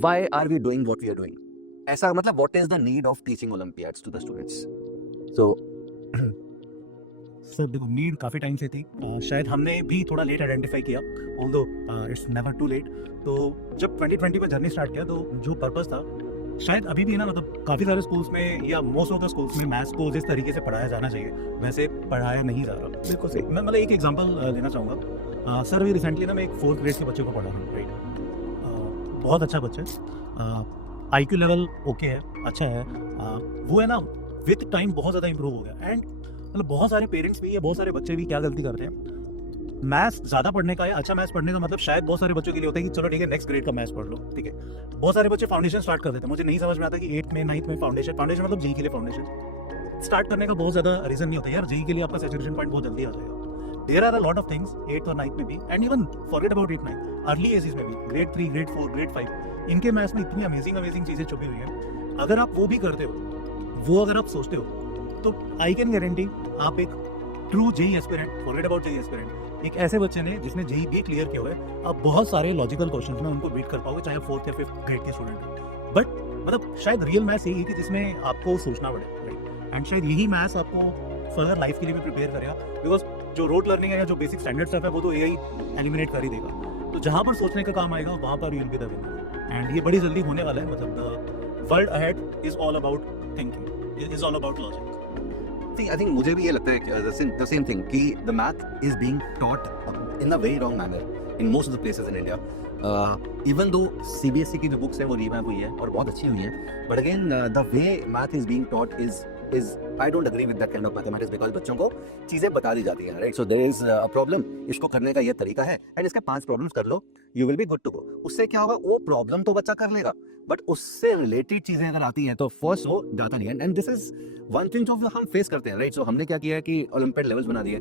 Why are we doing what we are doing, ऐसा मतलब what is the need of teaching olympiads to the students. So sir देखो need काफ़ी time से थी, शायद हमने भी थोड़ा लेट आइडेंटिफाई किया, although it's never too late. तो जब 2020 में जर्नी स्टार्ट किया तो जो पर्पस था शायद अभी भी है ना, मतलब काफ़ी सारे स्कूल्स में या मोस्ट ऑफ द स्कूल्स में मैथ्स को जिस तरीके से पढ़ाया जाना चाहिए वैसे पढ़ाया नहीं जा रहा। बिल्कुल सही। मैं मतलब एक एग्जांपल लेना चाहूँगा। सर अभी रिसेंटली ना मैं एक 4th ग्रेड के बच्चे को पढ़ा रहा हूँ, राइट। बहुत अच्छा बच्चा है, IQ लेवल ओके है, अच्छा है। वो है ना विद टाइम बहुत ज़्यादा इंप्रूव हो गया। एंड मतलब बहुत सारे पेरेंट्स भी या बहुत सारे बच्चे भी क्या गलती करते हैं, मैथ्स ज़्यादा पढ़ने का या अच्छा मैथ्स पढ़ने का मतलब शायद बहुत सारे बच्चों के लिए होता है कि चलो ठीक है नेक्स्ट ग्रेड का मैथ्स पढ़ लो, ठीक है। बहुत सारे बच्चे फाउंडेशन स्टार्ट कर देते हैं। मुझे नहीं समझ में आता कि 8th में 9th में फाउंडेशन मतलब जेईई के लिए फाउंडेशन स्टार्ट करने का बहुत ज़्यादा रीज़न नहीं होता यार, जेईई के लिए आपका सैचुरेशन पॉइंट बहुत जल्दी आ जाएगा। There are a lot of things 8th और 9th में भी, and even forget about 8, 9 early ages में भी, ग्रेड 3, ग्रेड 4, ग्रेड 5 इनके मैथ्स में इतनी अमेजिंग चीज़ें छुपी हुई हैं। अगर आप वो भी करते हो, वो अगर आप सोचते हो, तो आई कैन गारंटी आप एक true JEE aspirant, forget about JEE aspirant, एक ऐसे बच्चे ने जिसने जेईई भी क्लियर किया हुआ है, आप बहुत सारे लॉजिकल क्वेश्चंस में उनको बीट कर पाओगे, चाहे 4th या 5th ग्रेड के स्टूडेंट हो। बट मतलब शायद रियल मैथ्स यही है कि जिसमें आपको सोचना पड़े, राइट। एंड शायद यही मैथ्स आपको फर्दर लाइफ के लिए भी प्रिपेयर करेगा, बिकॉज जो रोड लर्निंग है या जो बेसिक स्टैंडर्ड स्टफ है वो तो एआई एलिमिनेट कर ही देगा। तो जहाँ पर सोचने का काम आएगा वहाँ पर you will be the winner. And ये बड़ी जल्दी होने वाला है, मतलब the world ahead is all about thinking, is all about logic. I think मुझे भी ये लगता है कि the same thing कि the math is being taught in a very wrong manner in most of the places in India. Even though CBSE की जो books है वो रीवैम्प हुई है और बहुत अच्छी हुई है, but again the way math is being taught is I don't agree with that kind of mathematics because बच्चों को चीज़ें बता दी जाती हैं, right? So there is a problem, इसको करने का ये तरीका है and इसके 5 प्रॉब्लम्स कर लो, you will be good to go। उससे क्या होगा, वो प्रॉब्लम तो बच्चा कर लेगा बट उससे रिलेटेड चीज़ें अगर आती हैं तो फर्स्ट वो जाता नहीं है। And this is one thing जो हम फेस करते हैं, राइट। सो हमने क्या किया है कि ओलंपियाड लेवल्स बना दिए।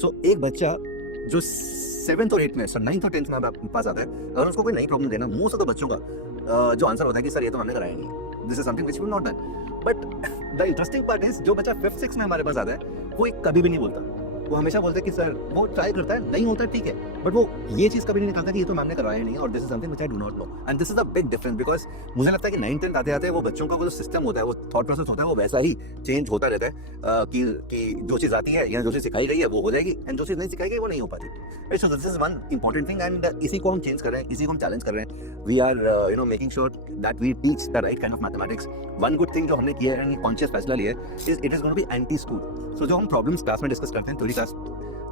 सो एक बच्चा जो 7th और 8th में, 9th और 10th में पास आता है, अगर उसको कोई नई प्रॉब्लम देना, मोस्ट ऑफ द बच्चों का जो आंसर होता है कि सर ये तो हमने कराया नहीं, this is something which we not done. But the interesting part is जो बच्चा 5th 6th में हमारे पास आता है वो कभी भी नहीं बोलता, वो हमेशा बोलते हैं कि सर वो ट्राई करता है, नहीं होता है ठीक है, बट वो ये चीज़ कभी नहीं निकालता कि ये तो मैम ने करवाया नहीं, और this is something which I do not know. And this is a big difference because मुझे लगता है कि 9th 10th आते आते वो बच्चों का वो जो सिस्टम होता है, वो थॉट प्रोसेस होता है, वो वैसा ही चेंज होता रहता है कि जो चीज़ आती है या जो चीज़ सिखाई गई है वो हो जाएगी, एंड जो चीज़ नहीं सिखाई गई वो नहीं हो पाती। सो this is one important thing, and इसी को हम चेंज कर रहे हैं, इसी को हम चैलेंज कर रहे हैं। We are making sure that we teach the right kind of mathematics. One good thing जो हमने किया है, कॉन्शियस फैसला लिया है, it is going to be anti school. So जो हम प्रॉब्लम्स क्लास में डिस्कस करते हैं theory class,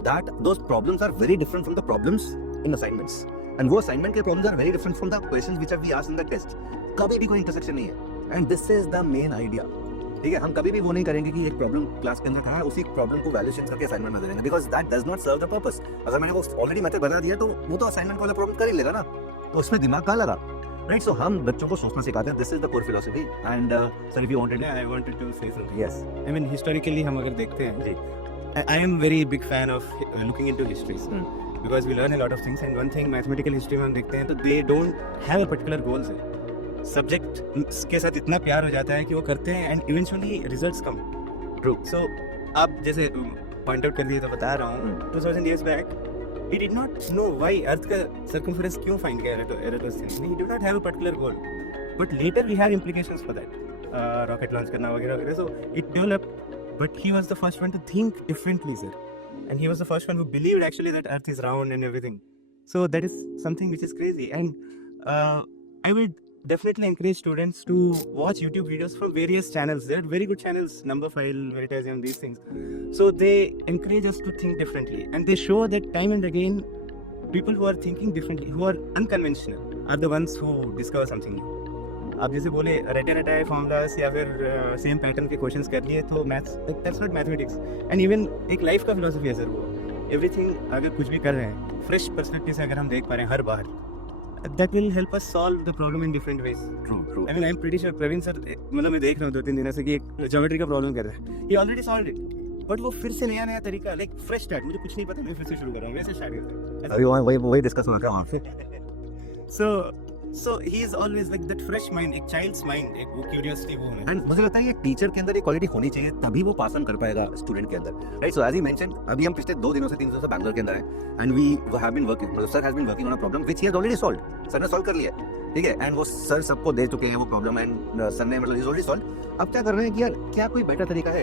that those problems are very different from the problems in assignments, and वो assignment के problems are very different from the questions which are we asked in the test। कभी भी कोई intersection नहीं है, and this is the main idea, ठीक है। हम कभी भी वो नहीं करेंगे कि एक प्रॉब्लम क्लास के अंदर था, उसी प्रॉब्लम को वैल्यूएशन करके असाइनमेंट में दे देंगे, because that does not serve the purpose. अगर मैंने वो ऑलरेडी मेथड बता दिया तो वो तो असाइनमेंट वाला प्रॉब्लम कर ही लेगा ना, तो उसमें दिमाग कहाँ लगा, राइट। सो हम बच्चों को सोचना सिखाते हैं, this is the core philosophy. And sir if you wanted, I wanted to say something. Yes, I mean historically हम अगर देखते हैं जी, I am very big fan of looking into histories because we learn a lot of things, and one thing mathematical history में हम देखते हैं तो they don't have a particular goals है, subject के साथ इतना प्यार हो जाता है कि वो करते हैं and eventually results come true। So आप जैसे point out कर दिए तो बता रहा हूँ 2000 years back we did not know why Earth का circumference क्यों find किया Eratosthenes, we do not have a particular goal, but later we have implications for that, rocket launch करना वगैरह वगैरह, so it developed। But he was the first one to think differently, sir. And he was the first one who believed actually that Earth is round and everything. So that is something which is crazy. And I would definitely encourage students to watch YouTube videos from various channels. There are very good channels, Numberphile, Veritasium, these things. So they encourage us to think differently. And they show that time and again, people who are thinking differently, who are unconventional, are the ones who discover something new. आप जैसे बोले रटे रटाए formulas या फिर same pattern के questions कर लिए तो maths, that's not mathematics. And even एक लाइफ का फिलोसफी है सर, वो एवरीथिंग अगर कुछ भी कर रहे हैं फ्रेश पर्सपेक्टिव से अगर हम देख पा रहे हैं हर बार, that will help us solve the problem in different ways. True. I mean I am pretty sure Praveen sir, मतलब मैं देख रहा हूँ 2-3 दिनों से कि एक ज्योमेट्री का प्रॉब्लम कर रहा है, ही ऑलरेडी सॉल्व्ड इट, बट वो फिर से नया तरीका, लाइक फ्रेश स्टार्ट, मुझे कुछ नहीं पता, मैं फिर से शुरू कर रहा हूँ, वैसे स्टार्ट करता हूँ। अभी वही डिस्कस हो रहा है। So he is always like that fresh mind, एक child's mind, एक वो curiosity वो है। एंड मुझे लगता है ये टीचर के अंदर ये क्वालिटी होनी चाहिए, तभी वो पास ऑन कर पाएगा स्टूडेंट के अंदर, right. So as he mention, अभी हम पिछले 2 दिनों से 3 दिनों से बैंगलोर के अंदर हैं, and we have been working, sir has been working on a problem which he has already solved, sir ने सॉल्व कर लिया है। ठीक है, एंड वो सर सबको दे चुके हैं वो प्रॉब्लम, एंड सर ने मतलब इज ऑलरेडी सॉल्व। अब क्या कर रहे हैं कि यार क्या कोई बेटर तरीका है,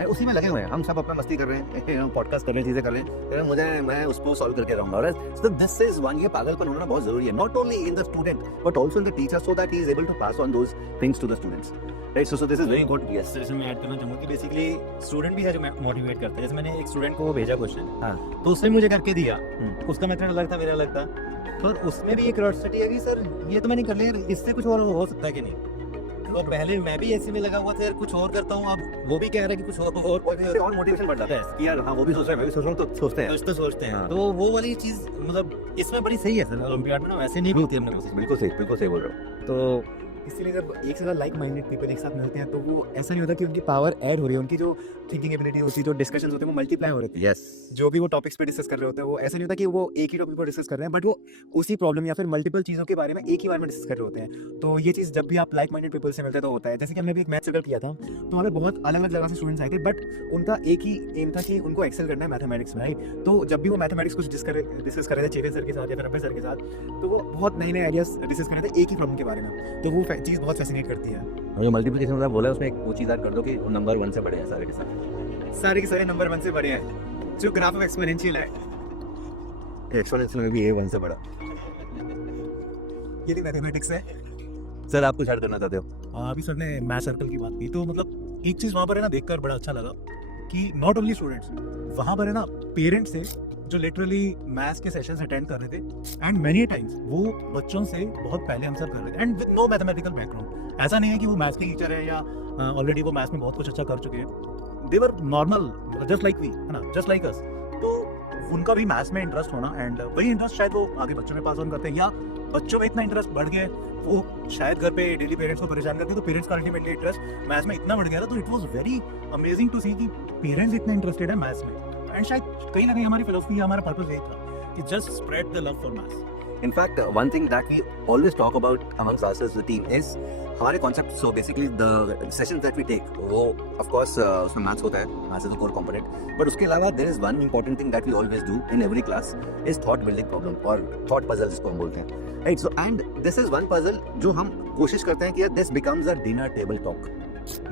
एंड उसी में लगे हुए हैं। हम सब अपना मस्ती कर रहे हैं, पॉडकास्ट कर रहे हैं, चीजें कर रहे हैं, मैं उसको सॉल्व करके रहूंगा। और सो दिस इज वन, ये पागलपन होना बहुत जरूरी है, not only in the student but also in the teacher, so that he is able to pass on those things to the students, right? So this is very important. Yes, तो इसमें add करना चाहूँगा कि basically student भी है जो motivate करता है। जैसे मैंने एक स्टूडेंट को भेजा क्वेश्चन, हाँ। तो उसने मुझे करके दिया, उसका मेथड अलग था, मेरा अलग था, पर उसमें भी एक क्यूरियोसिटी है कि सर ये तो मैंने कर लिया, इससे कुछ और हो सकता है कि नहीं। तो पहले मैं भी ऐसे में लगा हुआ था यार कुछ और करता हूँ, अब वो भी कह रहा है कि कुछ और मोटिवेशन बढ़ जाता है कि यार हाँ वो भी सोच रहा है, मैं भी सोच रहा हूँ, तो सोचते हैं। कुछ तो सोचते हैं। हाँ। तो वो वाली चीज़ मतलब इसमें बड़ी सही है सर, ओलंपियाड में ना वैसे नहीं होती हमने कोशिश। बिल्कुल सही बोल रहे हो। तो इसीलिए जब एक से ज़्यादा लाइक माइंडेड पीपल एक साथ मिलते हैं तो वो ऐसा नहीं होता कि उनकी पावर ऐड हो रही है, उनकी जो थिंकिंग एबिलिटी होती है, जो डिस्कशंस होते हैं वो मल्टीप्लाई हो रहे हैं। यस, जो भी वो टॉपिक्स पे डिस्कस कर रहे होते हैं वो ऐसा नहीं होता कि वो एक ही टॉपिक पर डिस्कस कर रहे हैं, बट वो उसी प्रॉब्लम या फिर मल्टीपल चीज़ों के बारे में एक ही बार में डिस्कस कर रहे होते हैं। तो ये चीज़ जब भी आप लाइक माइंडेड पीपल से मिलते हैं तो होता है। जैसे कि हमने भी एक मैथ सर्कल किया था, तो हमें बहुत अलग अलग जगह से स्टूडेंट्स आए थे, बट उनका एक ही एम था कि उनको एक्सेल करना है मैथमेटिक्स में, राइट? तो जब भी वो मैथमेटिक्स कुछ डिस्कस कर रहे थे चेतन सर के साथ या फिर अभय सर के साथ, तो वो बहुत नए नए आइडियाज डिस्कस कर रहे थे एक ही प्रॉब्लम के बारे में। तो वो चीज़ बहुत फैसिनेट करती है। और जो मल्टीप्लिकेशन वाला बोला है उसमें एक वो चीज़ ऐड कर दो कि नंबर 1 से बड़े हैं सारे के सारे के सारे नंबर 1 से बड़े हैं, जो ग्राफ ऑफ एक्सपोनेंशियल है, एक्सपोनेंशियल में भी ये 1 से बड़ा। ये भी मैथमेटिक्स है। सर आप कुछ ऐड करना चाहते हो? अभी सर ने मैथ सर्कल की बात की, तो मतलब एक चीज़ वहाँ पर है ना देखकर बड़ा अच्छा लगा कि नॉट ओनली स्टूडेंट्स, वहाँ पर है ना पेरेंट्स थे जो लिटरली मैथ्स के सेशंस अटेंड कर रहे थे, एंड मेनी टाइम्स वो बच्चों से बहुत पहले आंसर कर रहे थे, and with no mathematical background. ऐसा नहीं है कि वो मैथ्स के टीचर है या ऑलरेडी वो मैथ्स में बहुत कुछ अच्छा कर चुके हैं, they were normal just like we, है ना, जस्ट लाइक अस। तो उनका भी मैथ्स में इंटरेस्ट होना, एंड वही इंटरेस्ट शायद वो आगे बच्चों में पास ऑन करते हैं, या बच्चों में इतना इंटरेस्ट बढ़ गया वो शायद घर पे डेली पेरेंट्स को परेशान करते, तो पेरेंट्स का अल्टीमेटली इंटरेस्ट मैथ्स में इतना बढ़ गया था। तो it was very amazing to see कि पेरेंट्स इतने इंटरेस्टेड है मैथ्स में, एंड शायद कहीं ना कहीं हमारी फिलोसफी, हमारा पर्पस यही था कि just spread the love for maths. In fact, one thing that we always talk about amongst us as the team is हमारे concept. So basically the sessions that we take, वो of course उसमें maths होता है, maths is a core component. But उसके अलावा there is one important thing that we always do in every class is thought building problem और thought puzzle जिसको हम बोलते हैं, right? So and this is one puzzle जो हम कोशिश करते हैं कि यार this becomes a dinner table talk.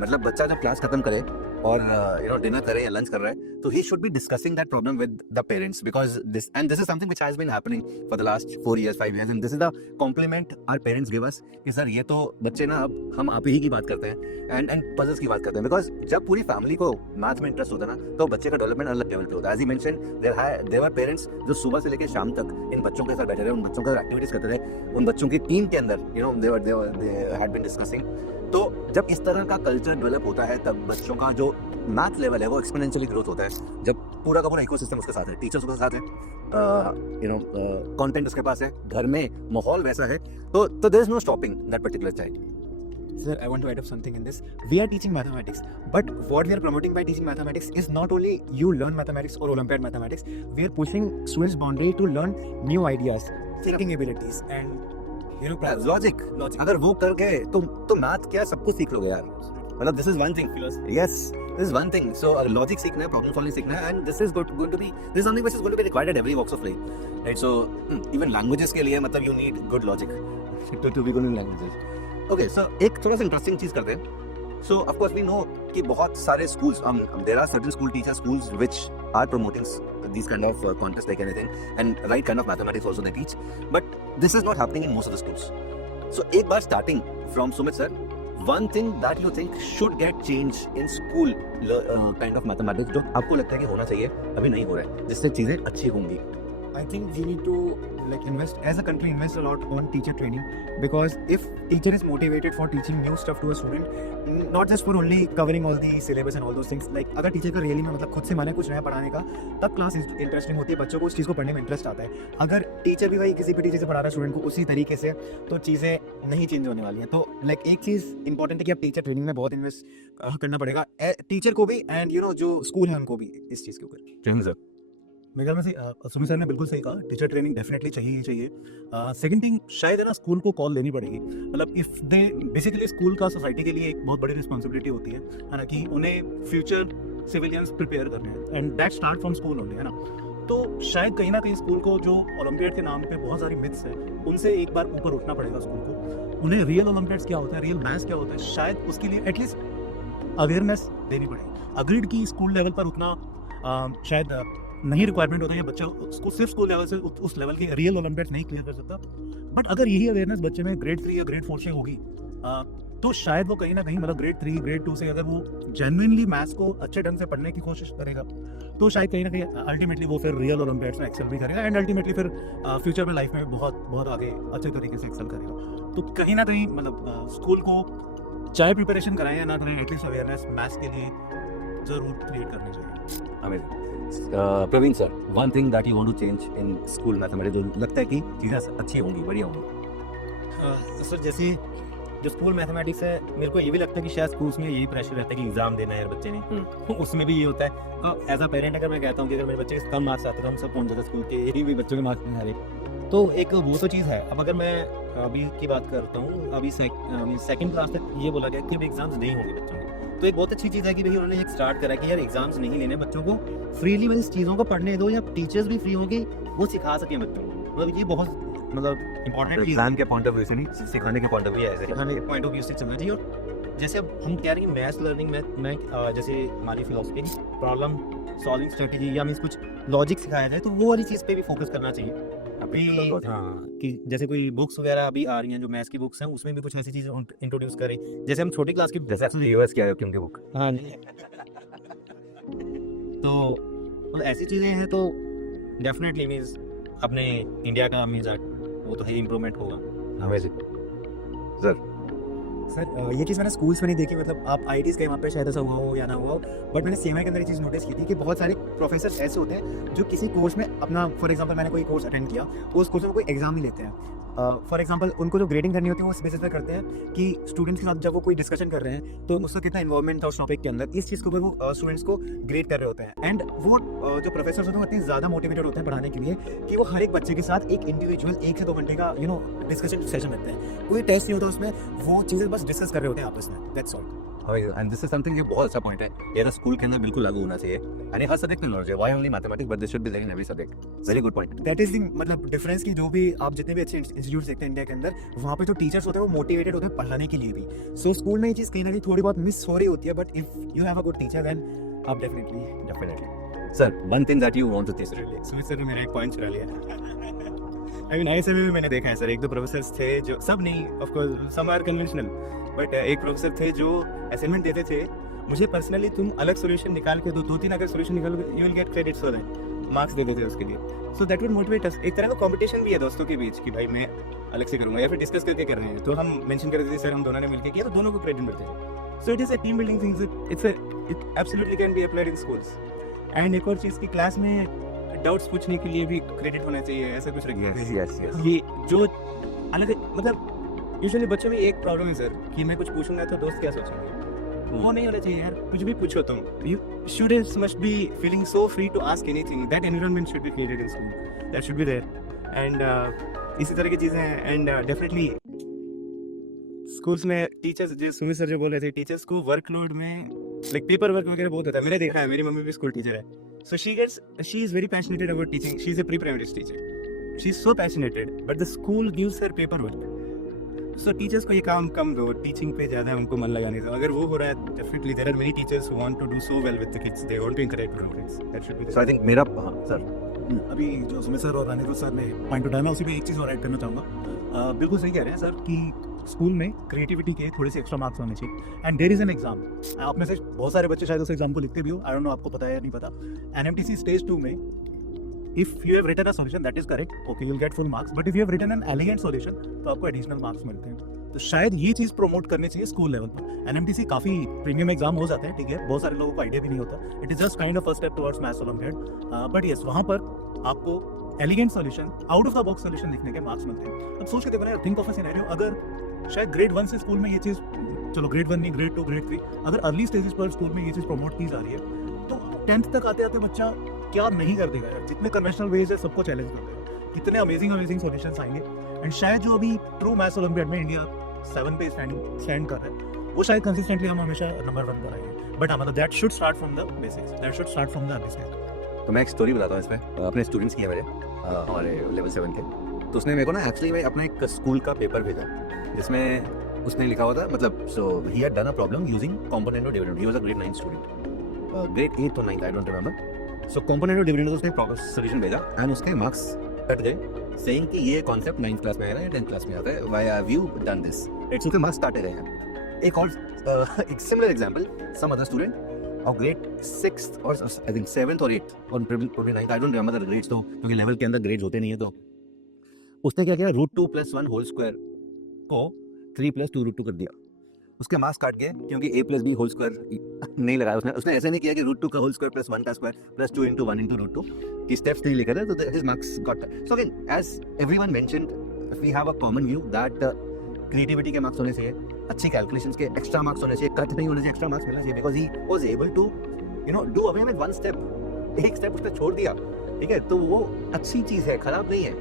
मतलब बच्चा जब क्लास खत्म करे और डिनर करे या लंच कर रहा है, तो he should be discussing that problem with the parents, because this is something which has been happening for the last 4 years 5 years, and this is the compliment our parents give us कि sir ये तो बच्चे ना, अब हम आप ही की बात करते हैं एंड पजल्स की बात करते हैं, बिकॉज जब पूरी फैमिली को मैथ में इंटरेस्ट होता है ना, तो बच्चे का डेवलपमेंट अलग लेवल पे होता है। As he mention, there are parents जो सुबह से लेकर शाम तक इन बच्चों के साथ बैठे रहे, उन बच्चों का एक्टिविटीज करते थे, उन बच्चों की टीम के अंदर दे हैड बीन डिस्कसिंग। तो जब इस तरह का कल्चर डेवलप होता है, तब बच्चों का जो मैथ लेवल है वो एक्सपोनेंशियली ग्रोथ होता है। जब पूरा का पूरा इकोसिस्टम उसके साथ है, टीचर्स उसके साथ है, कंटेंट उसके पास है, घर में माहौल वैसा है, तो there is no stopping that particular child. Sir, I want to add up something in this. We are teaching mathematics, but what we are promoting by teaching mathematics is not only you learn mathematics or Olympiad mathematics. We are pushing students' boundary to learn new ideas, thinking abilities, and logic अगर वो कर गए तो math क्या सब कुछ सीख लोगे यार। मतलब this is one thing, yes this is one thing. So logic सीखना है, प्रॉब्लम सॉल्विंग सीखना है, and this is going to be, this is something which is going to be required at every walks of life, right? So even languages के लिए मतलब you need good logic to be good in languages. Okay, so एक थोड़ा सा interesting चीज करते हैं। So of course we know कि बहुत सारे schools, there are certain school teacher schools which are promoting these kind of contests like anything, and right kind of mathematics also they teach, but this is not happening in most of the schools. So एक बार starting from Sumit sir, one thing that you think should get changed in school kind of mathematics जो आपको लगता है कि होना चाहिए, अभी नहीं हो रहा है, जिससे चीजें अच्छी होंगी। I think we need to invest as a country, invest a lot on teacher training, because if teacher is motivated for teaching new stuff to a student, not just for only covering all the syllabus and all those things, like अगर teacher का really में मतलब खुद से मन है कुछ नया पढ़ाने का, तब क्लास इंटरेस्टिंग होती है, बच्चों को उस चीज़ को पढ़ने में इंटरेस्ट आता है। अगर टीचर भी वही किसी भी टीचर से पढ़ा रहा है स्टूडेंट को उसी तरीके से, तो चीज़ें नहीं चेंज होने वाली हैं। तो एक चीज़ इंपॉर्टेंट है कि आप टीचर ट्रेनिंग में बहुत इन्वेस्ट करना पड़ेगा, टीचर को भी एंड जो स्कूल है उनको भी इस चीज़ के ऊपर। मेरे ख्याल में से सुमित सर ने बिल्कुल सही कहा, टीचर ट्रेनिंग डेफिनेटली चाहिए ही चाहिए। सेकंड थिंग शायद है ना, स्कूल को कॉल लेनी पड़ेगी। मतलब इफ दे बेसिकली स्कूल का सोसाइटी के लिए एक बहुत बड़ी रिस्पॉन्सिबिलिटी होती है ना, कि उन्हें फ्यूचर सिविलियंस प्रिपेयर करने हैं, and that start from school only, है ना। तो शायद कहीं ना कहीं स्कूल को जो ओलंपियाड के नाम पे बहुत सारी मिथ्स है उनसे एक बार ऊपर उठना पड़ेगा स्कूल को। उन्हें रियल ओलंपियाड्स क्या होता है, रियल मैथ्स क्या होता है, शायद उसके लिए एटलीस्ट अवेयरनेस देनी पड़ेगी। अग्रीड की स्कूल लेवल पर उतना शायद नहीं रिक्वायरमेंट होता है, या बच्चा उसको सिर्फ स्कूल लेवल से उस लेवल के रियल ओलंपियाड नहीं क्लियर कर सकता। बट अगर यही अवेयरनेस बच्चे में ग्रेड 3 या ग्रेड 4 से होगी तो शायद वो कहीं ना कहीं मतलब ग्रेड 3 ग्रेड 2 से अगर वो जेन्युइनली मैथ्स को अच्छे ढंग से पढ़ने की कोशिश करेगा तो शायद कहीं ना कहीं अल्टीमेटली वो फिर रियल ओलंपियाड्स में एक्सेल भी करेगा एंड अल्टीमेटली फिर फ्यूचर में लाइफ में बहुत बहुत आगे अच्छे तरीके से एक्सेल करेगा। तो कहीं ना कहीं मतलब स्कूल को चाहे प्रिपरेशन कराएं या ना कराएं, एटलीस्ट अवेयरनेस मैथ्स के लिए ज़रूर क्रिएट करनी चाहिए। Amazing. Praveen sir, one thing that you want to change in school mathematics, जो लगता है कि चीज़ें अच्छी होंगी, बढ़िया होंगी। सर जैसे जो स्कूल मैथमेटिक्स है, मेरे को ये भी लगता है कि शायद स्कूल्स में यही प्रेशर रहता है कि एग्जाम देना है यार बच्चे ने, उसमें भी ये होता है। तो एज अ पेरेंट अगर मैं कहता हूँ कि अगर मेरे बच्चे के कम मार्क्स आते तो हम सब पहुंच जाते स्कूल के, यही भी बच्चों के मार्क्स नहीं आ रहे, तो एक वो तो चीज़ है। अब अगर मैं अभी की बात करता हूँ, अभी सेकंड क्लास तक ये बोला गया कि अब एग्जाम्स नहीं होंगे बच्चों के, तो एक बहुत अच्छी चीज़ है कि भाई उन्होंने एक स्टार्ट करा कि यार एग्जाम्स नहीं लेने, बच्चों को फ्रीली मतलब इस चीज़ों को पढ़ने दो, या टीचर्स भी फ्री होंगे वो सिखा सकें बच्चों को। मतलब ये बहुत मतलब इंपॉर्टेंट चीज़ एग्जाम के पॉइंट ऑफ व्यू से नहीं, सिखाने के पॉइंट ऑफ व्यू है, सिखाने के पॉइंट ऑफ व्यू से चलना चाहिए। और जैसे अब हम कह रहे हैं मैथ्स लर्निंग में जैसे हमारी फिलोसफी प्रॉब्लम सॉल्विंग स्ट्रेटजी या मीन्स कुछ लॉजिक सिखाया जाए, तो वो वाली चीज़ पे भी फोकस करना चाहिए। अभी हाँ कि जैसे कोई बुक्स वगैरह अभी आ रही हैं जो मैथ्स की बुक्स हैं, उसमें भी कुछ ऐसी चीज़ें इंट्रोड्यूस करें, जैसे हम छोटी क्लास की जैसे यूएस क्या है क्योंकि बुक। हाँ जी तो मतलब ऐसी चीज़ें हैं तो डेफिनेटली मीन्स अपने इंडिया का मीन्स वो तो है इम्प्रूवमेंट होगा। अमेजिंग सर ये चीज़ मैंने स्कूल्स में नहीं देखी, मतलब आप आईटीज़ के वहाँ पे शायद ऐसा हुआ हो या ना हुआ हो, बट मैंने सीएमआई के अंदर ये चीज़ नोटिस की थी कि बहुत सारे प्रोफेसर ऐसे होते हैं जो किसी कोर्स में अपना, फॉर एग्जांपल मैंने कोई कोर्स अटेंड किया, उस कोर्स में कोई एग्जाम नहीं लेते हैं। फॉर एग्जांपल उनको जो ग्रेडिंग करनी होती है वो इस बेसिस पर करते हैं कि स्टूडेंट्स के साथ जब वो कोई डिस्कशन कर रहे हैं तो उसका कितना इन्वॉल्वमेंट था उस टॉपिक के अंदर, इस चीज़ के ऊपर वो स्टूडेंट्स को ग्रेड कर रहे होते हैं। एंड वो जो प्रोफेसर होते हैं इतने ज़्यादा मोटिवेटेड होते हैं पढ़ाने के लिए कि वो हर एक बच्चे के साथ एक इंडिविजुअल 1 से 2 घंटे का डिस्कशन सेशन रखते हैं। कोई टेस्ट नहीं होता उसमें, वो चीज़ें बस डिस्कस कर रहे होते हैं आपस में, that's all. And this is something, ये बहुत अच्छा पॉइंट है, ये तो स्कूल के अंदर बिल्कुल लागू होना चाहिए, यानी हर सब्जेक्ट में नॉलेज है, why only mathematics, but this should be there in every subject. Very good point. That is the मतलब डिफरेंस की जो भी आप जितने भी अच्छे इंस्टीट्यूट देखते हैं इंडिया के अंदर, वहाँ पे जो टीचर्स होते हैं वो मोटिवेटेड होते हैं पढ़ाने के लिए भी। सो स्कूल में ये चीज़ कहीं ना कहीं थोड़ी बहुत मिस हो रही होती है, but if you have a good teacher then आप definitely. Sir, one thing that you want to teach really. Sumit sir ने मेरा एक पॉइंट चुरा लिया। आई मीन ISM में भी मैंने देखा है सर, 1-2 प्रोफेसर्स थे जो, सब नहीं of course some are conventional, but एक प्रोफेसर थे जो असाइनमेंट देते थे, मुझे पर्सनली तुम अलग सॉल्यूशन निकाल के 2-3 अगर सॉल्यूशन निकालोगे you will get credit for that, marks दे देते उसके लिए। So that would motivate us. एक तरह का कंपटीशन भी है दोस्तों के बीच कि भाई मैं अलग से करूंगा या फिर डिस्कस करके कर रहे हैं, तो हम मेंशन कर देते हैं सर हम दोनों ने मिलकर किया, तो दोनों को क्रेडिट मिलते हैं। So it is a team building things, it absolutely can be applied in schools. And एक और चीज़ की क्लास में डाउट्स पूछने के लिए भी क्रेडिट होना चाहिए, ऐसा कुछ रखिए। Yes yes. ये जो अलग मतलब यूजुअली बच्चों में एक प्रॉब्लम है सर कि मैं कुछ पूछूंगा तो दोस्त क्या सोचेंगे, वो नहीं होना चाहिए यार, कुछ भी पूछो तुम। Students must be feeling so free to ask anything, that environment should be created in school, that should be there. And इसी तरह की चीज़ें हैं। एंड डेफिनेटली स्कूल्स में टीचर्स, जो सुमित सर जो बोल रहे थे, टीचर्स को वर्कलोड में लाइक पेपर वर्क वगैरह बहुत होता है, मैंने देखा है, मेरी मम्मी भी स्कूल टीचर है। So she is very passionate about teaching. She is a pre-primary teacher. She is so passionate, but the school gives her paperwork. So teachers को ये काम कम दो, टीचिंग पे ज़्यादा उनको मन लगाने दो। अगर वो हो रहा है, definitely there are many teachers who want to do so well with the kids. They want to encourage progress. That should be. So I think मेरा सर, अभी जो सुमित सर और अनिरुद्ध सर ने पॉइंट उठाया, मैं उसी पे एक चीज़ और ऐड करना चाहूँगा। बिल्कुल सही कह रहे हैं सर कि स्कूल में क्रिएटिविटी के थोड़े से एक्स्ट्रा मार्क्स होने चाहिए। And there is an exam, आप में से बहुत सारे बच्चे शायद उस एग्जाम को लिखते भी हो, आई डोंट नो आपको पता है या नहीं पता। NMTC स्टेज 2 में if you have written a solution that is correct, okay you will get full marks, but if you have written an elegant solution तो आपको एडिशनल मार्क्स मिलते हैं। तो शायद ये चीज़ प्रमोट करनी चाहिए स्कूल लेवल पर। NMTC काफ़ी प्रीमियम एग्जाम हो जाते हैं, ठीक है, बहुत सारे लोगों को आइडिया भी नहीं होता, it is just kind of first step towards maths olympiad, but yes वहाँ पर आपको elegant solution, out of the box solution लिखने के मार्क्स मिलते हैं। अब सोच के देखो ना, थिंक ऑफ अ सिनेरियो, अगर शायद ग्रेड 1 से स्कूल में ये चीज़, चलो ग्रेड 1 नहीं, ग्रेड 2, ग्रेड 3, अगर अर्ली स्टेजेस पर स्कूल में ये चीज़ प्रमोट की जा रही है तो 10th तक आते आते बच्चा क्या नहीं कर देगा यार, जितने कन्वेंशनल वेज है सबको चैलेंज कर देगा, कितने अमेजिंग सॉल्यूशंस आएंगे। एंड शायद जो अभी ट्रू मैथ्स ओलंपियाड में इंडिया 7 पे स्टैंड कर रहा है, वो शायद कंसिस्टेंटली हम हमेशा नंबर 1 पर आएंगे। बट मतलब that should start from the basics, that should start from the early stage. तो मैं एक स्टोरी बताता हूँ इसमें, अपने स्टूडेंट्स की है मेरे हमारे लेवल 7 के। तो उसने मेरे को ना एक्चुअली में अपना एक स्कूल का पेपर भेजा जिसमें उसने लिखा हुआ था, मतलब so he had done a problem using component of dividend. He was a grade 9 student, grade 8 और 9 I don't remember. So component of dividend उसने सॉल्यूशन भेजा एंड उसके मार्क्स कट गए सेइंग कि ये कॉन्सेप्ट 9th क्लास में है या 10th क्लास में आता है, why have you done this. It's उसके मार्क्स काटे गए हैं। एक और एक similar example, some other student of grade 6th or I think 7th or 8th or probably 9th, I don't remember the grades, तो क्योंकि लेवल के अंदर ग्रेड्स होते नहीं है, तो उसने क्या किया, √2 + 1 होल स्क्वायर को 3 + 2 √2 कर दिया। उसके मार्क्स काट गए क्योंकि a + b होल स्क्वायर नहीं लगाया उसने ऐसे नहीं किया कि √2 का होल स्क्वायर + 1 का स्क्वायर + 2 × 1 × √2 की स्टेप्स नहीं लिखा था, तो his marks got. So again as everyone mentioned, we have a common view that creativity के मार्क्स होने चाहिए, अच्छी कैलकुलेशंस के एक्स्ट्रा मार्क्स होने चाहिए, कट नहीं होने चाहिए, एक्स्ट्रा मार्क्स मिलना चाहिए, because he was able to do away with one step. एक स्टेप उसने छोड़ दिया, ठीक है, तो वो अच्छी चीज़ है, खराब नहीं है।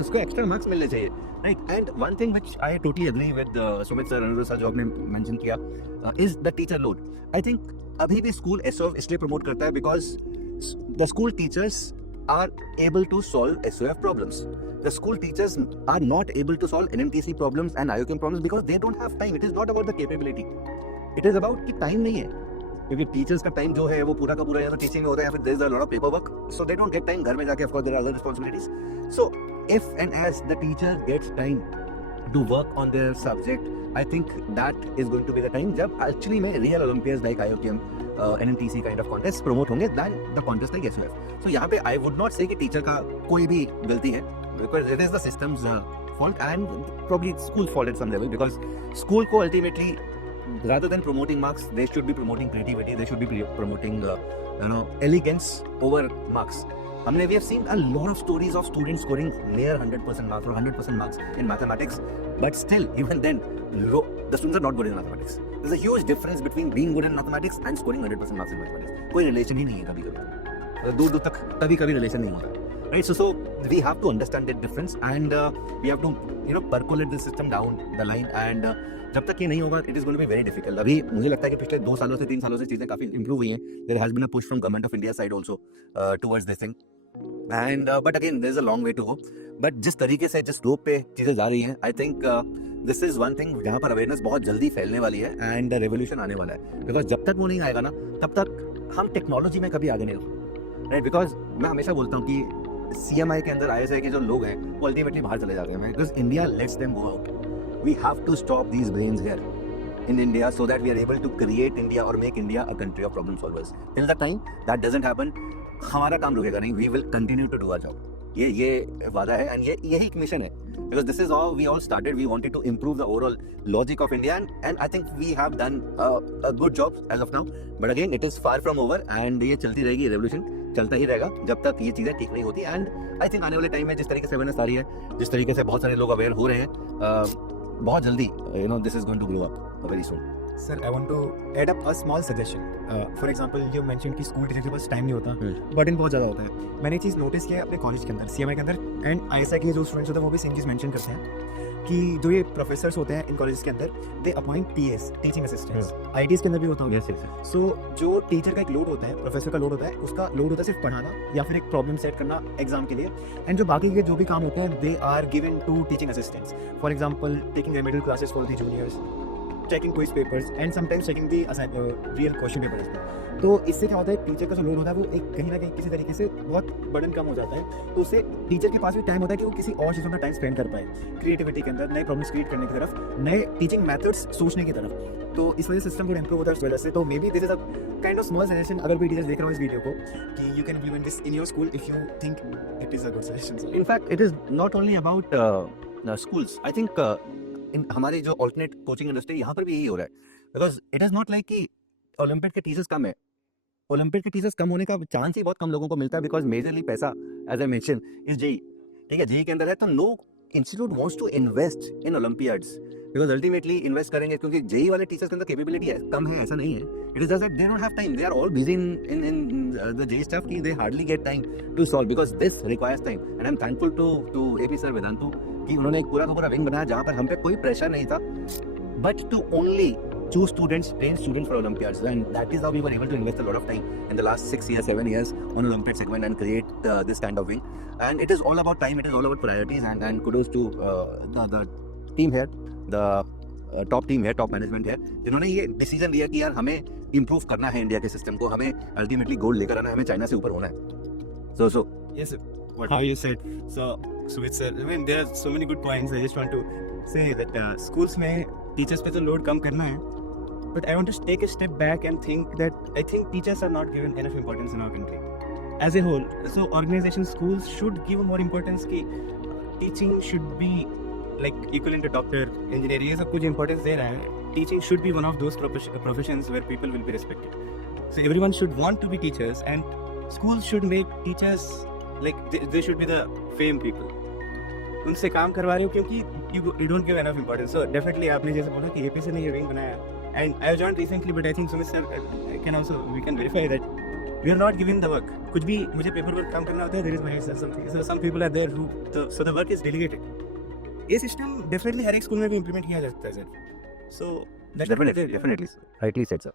उसको एक्स्ट्रा मार्क्स मिलने चाहिए, right. And one thing which I totally agree with Sumit sir, Anurag sir, जो आपने मेंशन किया, is the teacher load. I think अभी भी स्कूल SOF इसलिए प्रमोट करता है because the school teachers are able to solve SOF problems. The school teachers are not able to solve NMTC problems and IOCM problems because they don't have time. It is not about the capability. It is about कि time नहीं है, क्योंकि teachers का time जो है वो पूरा का पूरा या तो टीचिंग में होता है या फिर there is a lot of paperwork, so they don't get time। घर में जाके of course there are other responsibilities. So if and as the teacher gets time to work on their subject, I think that is going to be the time जब actually में real Olympiads like IOCM, NMTC kind of contest promote होंगे than the contest like SOF. So यहाँ पे I would not say कि teacher का कोई भी गलती है, because it is the system's fault and probably school fault at some level, because school को ultimately rather than promoting marks, they should be promoting creativity, they should be promoting elegance over marks. We have seen a lot of stories of students scoring near 100% marks or 100% marks in mathematics, but still, even then, the students are not good in mathematics. There's a huge difference between being good in mathematics and scoring 100% marks in mathematics. कोई relation ही नहीं है कभी-कभी, दूर-दूर तक कभी-कभी relation नहीं होता, right? So we have to understand that difference and we have to percolate the system down the line, and जब तक ये नहीं होगा, it is going to be very difficult. अभी मुझे लगता है कि पिछले 2 सालों से 3 सालों से चीज़ें काफ़ी improve हुई हैं. There has been a push from government of India side also towards this thing. And but again there is a long way to go. But जिस तरीके से जिस रोप पे चीज़ें जा रही हैं, I think this is one thing जहाँ पर अवेयरनेस बहुत जल्दी फैलने वाली है एंड रेवोल्यूशन आने वाला है, बिकॉज जब तक वो नहीं आएगा ना, तब तक हम टेक्नोलॉजी में कभी आगे नहीं होंगे, राइट। बिकॉज मैं हमेशा बोलता हूँ कि CMI के अंदर ISI के जो लोग हैं वो अल्टीमेटली बाहर चले जाते हैं, because India lets them go out. We have to stop these brains here in India so that we are able to create India or make India a country of problem solvers. Till that time that doesn't happen, हमारा काम रुकेगा नहीं, we will continue to do our job. ये वादा है and यही एक mission है, because this is how we all started. We wanted to improve the overall logic of India and I think we have done a good job as of now. But again it is far from over and ये चलती रहेगी, revolution चलता ही रहेगा जब तक ये चीज़ें ठीक नहीं होती। and I think आने वाले टाइम में जिस तरीके से awareness आ रही है, जिस तरीके से बहुत सारे लोग अवेयर हो रहे हैं, बहुत जल्दी this is going to grow up very soon. Sir, I want to add up a small suggestion. For example, you mentioned कि स्कूल टीचर के पास टाइम नहीं होता, बर्डन बहुत ज़्यादा होता है। मैंने एक चीज़ नोटिस किया है अपने कॉलेज के अंदर, CMI के अंदर एंड ISI के जो स्टूडेंट्स होते हैं वो भी सेम चीज़ मेंशन करते हैं कि जो ये प्रोफेसर्स होते हैं इन कॉलेज के अंदर, they appoint TAs, teaching assistants. IITs के अंदर भी होता होगा। सो जो टीचर का एक लोड होता है, प्रोफेसर का लोड होता है, उसका लोड होता है सिर्फ पढ़ाना या फिर एक प्रॉब्लम सेट करना एग्जाम के लिए, एंड जो बाकी के जो भी काम होते हैं they are given to teaching assistants. For example taking remedial classes for the juniors, checking quiz papers and sometimes checking the real question papers. तो इससे क्या होता है, टीचर का जो लोड होता है वो एक कहीं ना कहीं किसी तरीके से बहुत बर्डन कम हो जाता है, तो उससे टीचर के पास भी टाइम होता है कि वो किसी और चीज़ों में टाइम स्पेंड कर पाए, क्रिएटिविटी के अंदर, नए प्रॉब्लम्स क्रिएट करने की तरफ, नए टीचिंग मेथड्स सोचने की तरफ। तो इस वजह से सिस्टम को इंप्रूव होता है उस वजह से। तो may be this is a kind of small suggestion, अगर कोई टीचर देख रहा हो इस वीडियो को, कि you can implement this in your school if you think it is a good suggestion. In fact, it is not only about schools. I think हमारे जो ऑल्टरनेट कोचिंग इंडस्ट्री यहाँ पर भी यही हो रहा है, because it is not like कि ओलंपिक के टीचर्स कम है। ओलंपिक के टीचर्स कम होने का चांस ही बहुत कम लोगों को मिलता है, बिकॉज मेजरली पैसा as I mention is JEE, ठीक है, जेई के अंदर है। तो no institute wants to invest in olympiads, because ultimately invest करेंगे क्योंकि जेई वाले टीचर्स के अंदर कैपेबिलिटी है, कम है, ऐसा नहीं है। It is just that they don't have time, they are all busy in the JEE stuff की they hardly get time to solve, because this requires time. And I am thankful to AP sir Vedantu कि उन्होंने एक पूरा का पूरा wing बनाया जहाँ पर हम पे कोई प्रेशर नहीं था, but to only choose students, train students for Olympiads, and that is how we were able to invest a lot of time in the last 6 years, 7 years on Olympiad segment and create this kind of wing. And it is all about time, it is all about priorities, and kudos to the team here, the top team है, top management है, जिन्होंने ये decision लिया कि यार हमें improve करना है इंडिया के सिस्टम को, हमें अल्टीमेटली गोल्ड लेकर आना है, हमें चाइना से ऊपर होना है. So Yes, how you said. So it's I mean there are so many good points. I just want to say that schools में teachers पे तो load कम करना है, but I want to take a step back and think that I think teachers are not given enough importance in our country as a whole. So organizations, schools should give more importance कि teaching should be like equivalent to doctor, engineer, ये सब कुछ importance दे रहा है. Teaching should be one of those professions where people will be respected. So everyone should want to be teachers, and schools should make teachers like they should be the fame people. उनसे काम करवा रहे हो क्योंकि you don't give enough importance. So definitely आपने जैसे बोला कि APC ने ये wing बनाया, and I have joined recently, but I think Sumit sir we can verify that we are not given the work. कुछ भी मुझे पेपर वर्क काम करना होता है, there is my something. So some people are there who so the work is delegated. ये system definitely हर एक school में भी इम्प्लीमेंट किया जा सकता है sir. So definitely, rightly said, sir.